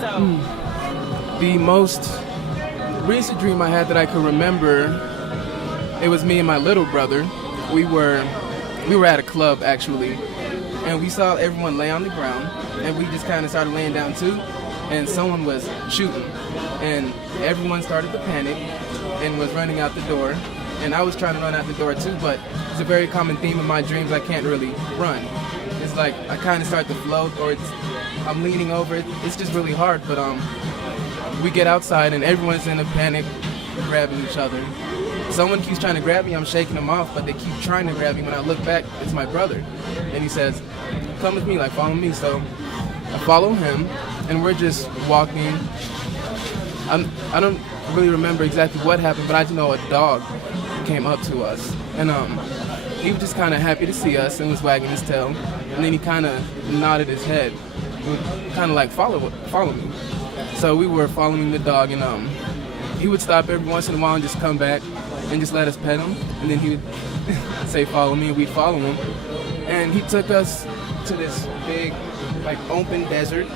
So, The most recent dream I had that I could remember, it was me and my little brother. We were at a club actually, and we saw everyone lay on the ground, and we just kind of started laying down too, and someone was shooting, and everyone started to panic and was running out the door, and I was trying to run out the door too, but it's a very common theme in my dreams. I can't really run. It's like I kind of start to float, or I'm leaning over. It's just really hard, but we get outside and everyone's in a panic, grabbing each other. Someone keeps trying to grab me, I'm shaking them off, but they keep trying to grab me. When I look back, it's my brother. And he says, come with me, like follow me. So I follow him, and we're just walking. I don't really remember exactly what happened, but I just know a dog came up to us. And he was just kind of happy to see us and was wagging his tail. And then he kind of nodded his head, kind of like follow me. So we were following the dog, and he would stop every once in a while and just come back and just let us pet him. And then he would say, follow me, and we'd follow him. And he took us to this big, like, open desert.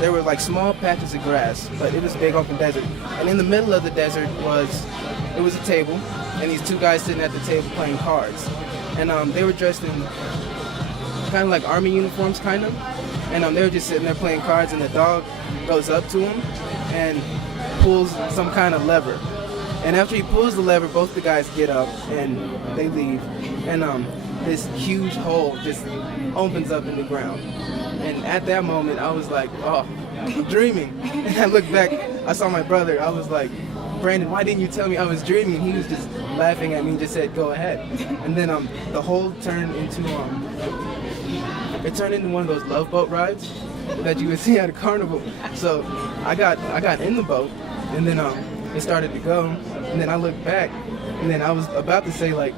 There were, like, small patches of grass, but it was a big open desert. And in the middle of the desert was a table, and these two guys sitting at the table playing cards. And they were dressed in kind of like army uniforms, kind of. And they were just sitting there playing cards, and the dog goes up to him and pulls some kind of lever. And after he pulls the lever, both the guys get up and they leave. And this huge hole just opens up in the ground. And at that moment, I was like, oh, I'm dreaming. And I looked back, I saw my brother. I was like, Brandon, why didn't you tell me I was dreaming? And he was just laughing at me and just said, go ahead. And then the hole turned into one of those Love Boat rides that you would see at a carnival. So I got in the boat, and then it started to go, and then I looked back, and then I was about to say like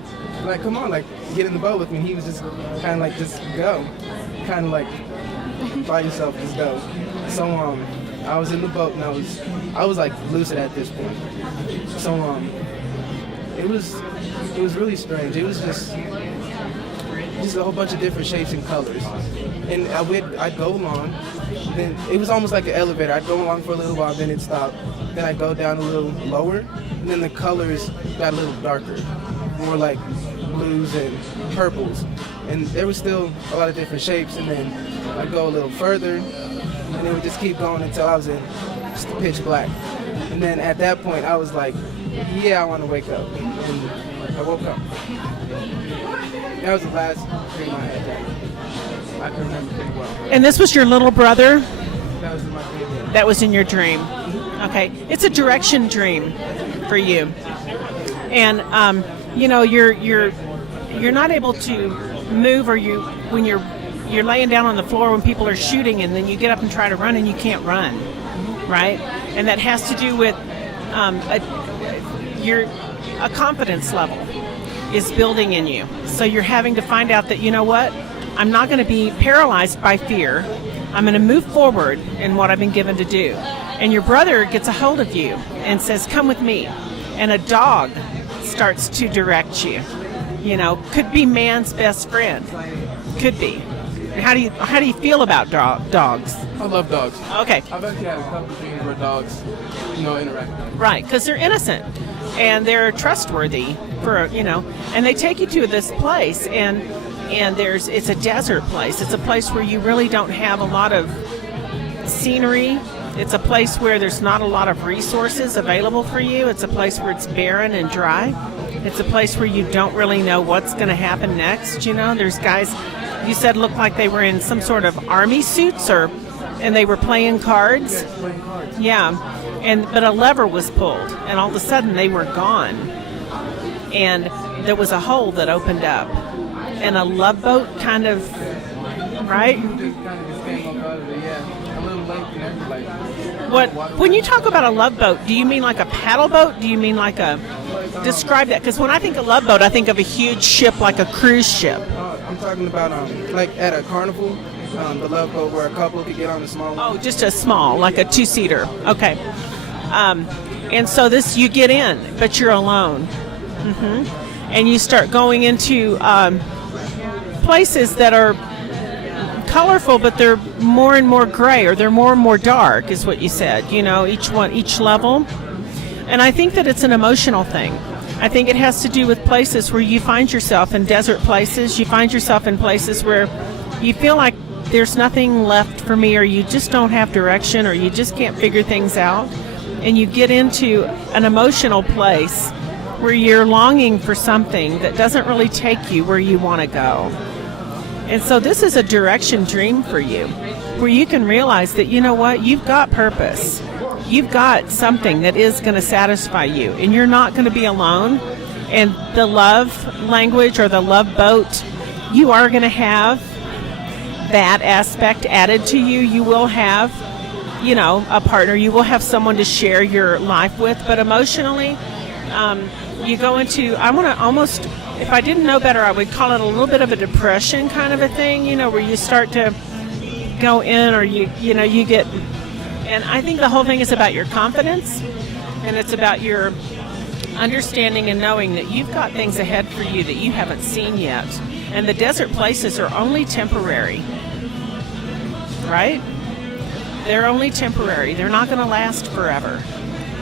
come on, like get in the boat with me. And he was just kind of like, just go, kind of like by yourself, just go. So I was in the boat, and I was like lucid at this point. So it was really strange. It was just a whole bunch of different shapes and colors. And I'd go along, then it was almost like an elevator. I'd go along for a little while, then it'd stop. Then I'd go down a little lower, and then the colors got a little darker, more like blues and purples. And there was still a lot of different shapes, and then I'd go a little further, and it would just keep going until I was in pitch black. And then at that point, I was like, yeah, I want to wake up. And I woke up. That was the last dream I had. I can remember pretty well. and this was your little brother That was in my dream. that was in your dream. Okay, it's a direction dream for you, and you're not able to move, or when you're laying down on the floor when people are shooting, and then you get up and try to run and you can't run, right? And that has to do with a confidence level is building in you. So you're having to find out that, you know what, I'm not going to be paralyzed by fear. I'm going to move forward in what I've been given to do. And your brother gets a hold of you and says, come with me. And a dog starts to direct you. Could be man's best friend. Could be. How do you feel about dogs? I love dogs. Okay. I've actually had a couple of dreams where dogs, interact. Right, because they're innocent and they're trustworthy and they take you to this place, and it's a desert place. It's a place where you really don't have a lot of scenery. It's a place where there's not a lot of resources available for you. It's a place where it's barren and dry. It's a place where you don't really know what's going to happen next. There's guys you said looked like they were in some sort of army suits, and they were playing cards. Yeah, playing cards. Yeah, but a lever was pulled, and all of a sudden they were gone. And there was a hole that opened up, and a love boat kind of, right? Just kind of came up out of it, yeah. A little lake and everything. When you talk about a love boat, do you mean like a paddle boat? Do you mean like describe that? Because when I think of love boat, I think of a huge ship, like a cruise ship. I'm talking about like at a carnival, the love boat where a couple could get on the small one. Oh, just a small, like a two-seater. Okay. And so you get in, but you're alone. And you start going into places that are colorful, but they're more and more gray, or they're more and more dark, is what you said. You know, each level. And I think that it's an emotional thing. I think it has to do with places where you find yourself in desert places. You find yourself in places where you feel like there's nothing left for me, or you just don't have direction, or you just can't figure things out. And you get into an emotional place where you're longing for something that doesn't really take you where you want to go. And so this is a direction dream for you, where you can realize that, you know what, you've got purpose. You've got something that is going to satisfy you, and you're not going to be alone. And the love language, or the love boat, you are going to have that aspect added to you. You will have, you know, a partner. You will have someone to share your life with. But emotionally, you go into, I want to almost, if I didn't know better, I would call it a little bit of a depression kind of a thing, you know, where you start to go in, or you get, and I think the whole thing is about your confidence, and it's about your understanding and knowing that you've got things ahead for you that you haven't seen yet. And the desert places are only temporary, right? They're only temporary. They're not going to last forever.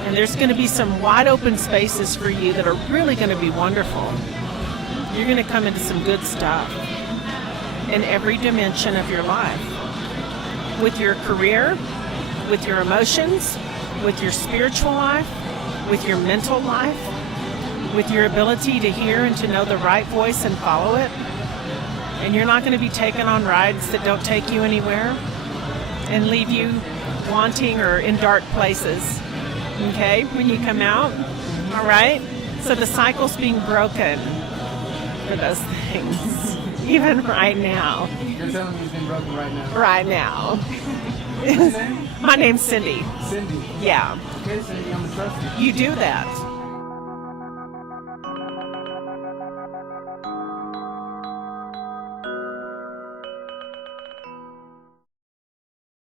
And there's going to be some wide open spaces for you that are really going to be wonderful. You're going to come into some good stuff in every dimension of your life. With your career, with your emotions, with your spiritual life, with your mental life, with your ability to hear and to know the right voice and follow it. And you're not going to be taken on rides that don't take you anywhere and leave you wanting or in dark places, okay, when you come out, all right? So the cycle's being broken for those things, even right now. You're telling me it's been broken right now? Right now. What's your name? My name's Cindy. Cindy. Yeah. Okay, Cindy, I'm going to trust you. You do that.